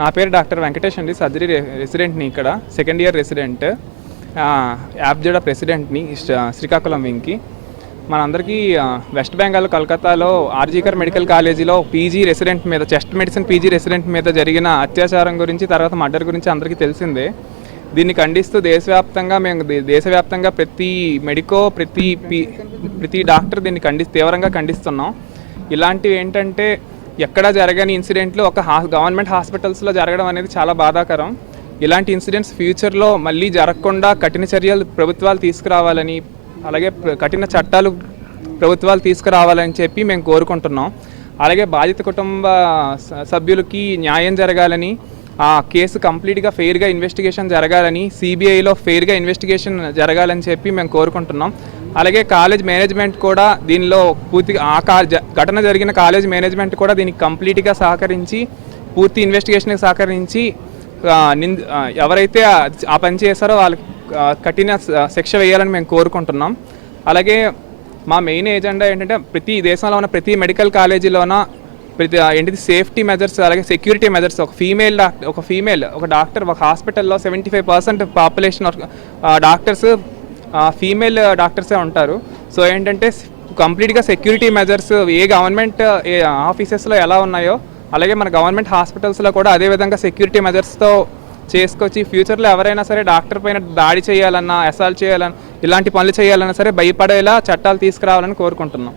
నా పేరు డాక్టర్ వెంకటేష్ అండి. సర్జరీ రెసిడెంట్ని ఇక్కడ. సెకండ్ ఇయర్ రెసిడెంట్ ఆ, ప్రెసిడెంట్ని శ్రీకాకుళం వింగ్కి మనందరికీ వెస్ట్ బెంగాల్ కలకత్తాలో ఆర్జీకర్ మెడికల్ కాలేజీలో పీజీ రెసిడెంట్ మీద చెస్ట్ మెడిసిన్ పీజీ రెసిడెంట్ మీద జరిగిన అత్యాచారం గురించి తర్వాత మర్డర్ గురించి అందరికీ తెలిసిందే. దీన్ని ఖండిస్తూ దేశవ్యాప్తంగా మేము దేశవ్యాప్తంగా ప్రతి మెడికో ప్రతి పీ ప్రతి డాక్టర్ దీన్ని ఖండి తీవ్రంగా ఖండిస్తున్నాం. ఇలాంటివి ఏంటంటే ఎక్కడా జరగని ఇన్సిడెంట్లు ఒక హా గవర్నమెంట్ హాస్పిటల్స్లో జరగడం అనేది చాలా బాధాకరం. ఇలాంటి ఇన్సిడెంట్స్ ఫ్యూచర్లో మళ్ళీ జరగకుండా కఠిన చర్యలు ప్రభుత్వాలు తీసుకురావాలని అలాగే కఠిన చట్టాలు ప్రభుత్వాలు తీసుకురావాలని చెప్పి మేము కోరుకుంటున్నాం. అలాగే బాధిత కుటుంబ స- సభ్యులకి న్యాయం జరగాలని ఆ కేసు కంప్లీట్గా ఫెయిర్గా ఇన్వెస్టిగేషన్ జరగాలని సిబిఐలో ఫెయిర్గా ఇన్వెస్టిగేషన్ జరగాలని చెప్పి మేము కోరుకుంటున్నాం. అలాగే కాలేజ్ మేనేజ్మెంట్ కూడా దీనిలో పూర్తిగా ఆ జ- ఘటన జరిగిన కాలేజ్ మేనేజ్మెంట్ కూడా దీనికి కంప్లీట్గా సహకరించి పూర్తి ఇన్వెస్టిగేషన్కి సహకరించి ఆ, ఎవరైతే ఆ- పని చేశారో వాళ్ళకి కఠిన శిక్ష వేయాలని మేము కోరుకుంటున్నాం. అలాగే మా మెయిన్ ఏజెండా ఏంటంటే ప్రతి దేశంలో ఉన్న ప్రతి మెడికల్ కాలేజీలోన ప్రతి ఏంటిది సేఫ్టీ మెజర్స్ అలాగే సెక్యూరిటీ మెజర్స్ ఒక ఫీమేల్ డాక్టర్ ఒక ఫీమేల్ ఒక డాక్టర్ ఒక హాస్పిటల్లో seventy five percent population doctors female డాక్టర్సే ఉంటారు. సో ఏంటంటే కంప్లీట్గా సెక్యూరిటీ మెజర్స్ ఏ గవర్నమెంట్ ఏ ఆఫీసెస్లో ఎలా ఉన్నాయో అలాగే మన గవర్నమెంట్ హాస్పిటల్స్లో కూడా అదే విధంగా సెక్యూరిటీ మెజర్స్తో చేసుకొచ్చి ఫ్యూచర్లో ఎవరైనా సరే డాక్టర్ పైన దాడి చేయాలన్నా అసాల్ట్ చేయాలన్నా ఇలాంటి పనులు చేయాలన్నా సరే భయపడేలా చట్టాలు తీసుకురావాలని కోరుకుంటున్నాం.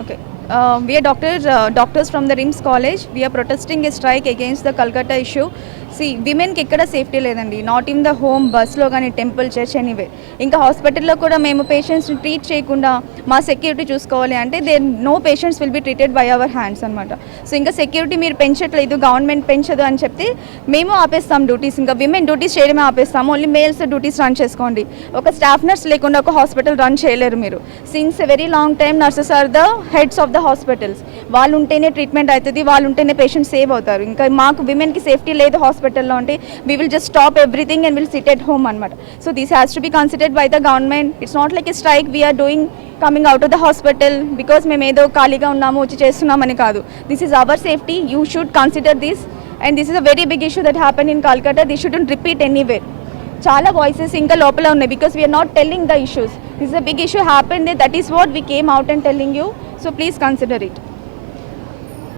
Okay. Uh, we are doctors, uh, doctors from the RIMS College. We are protesting a strike against the Calcutta issue. See విమెన్కి ఎక్కడ సేఫ్టీ లేదండి. నాట్ ఇన్ ద హోమ్ బస్లో కానీ టెంపుల్ చర్చ్ ఎనీవే ఇంకా హాస్పిటల్లో కూడా మేము పేషెంట్స్ని ట్రీట్ చేయకుండా మా సెక్యూరిటీ చూసుకోవాలి అంటే they know patients will be treated by our hands అనమాట సో ఇంకా సెక్యూరిటీ మీరు పెంచట్లేదు గవర్నమెంట్ పెంచదు అని చెప్తే మేము ఆపేస్తాం డ్యూటీస్ ఇంకా విమెన్ డ్యూటీస్ చేయడమే ఆపేస్తాము. ఓన్లీ మేల్స్ డ్యూటీస్ రన్ చేసుకోండి. ఒక స్టాఫ్ నర్స్ లేకుండా ఒక హాస్పిటల్ రన్ చేయలేరు మీరు. Since very long time nurses are the heads of the the hospitals వాళ్ళు ఉంటేనే ట్రీట్మెంట్ అవుతుంది వాళ్ళు ఉంటేనే పేషెంట్ సేవ్ అవుతారు. ఇంకా మాకు విమెన్కి సేఫ్టీ లేదు హాస్పిటల్లో అంటే we will just stop everything and will sit at home అనమాట so this has to be considered by the government it's not like a strike we're doing coming out of the hospital because మేము ఏదో ఖాళీగా ఉన్నాము వచ్చి చేస్తున్నామని కాదు. This is our safety you should consider this and this is a very big issue that happen in Calcutta this should repeat anywhere చాలా voices ఇంకా లోపల ఉన్నాయి because we're not telling the issues This is a big issue happened. That is what we came out and telling you. So please consider it.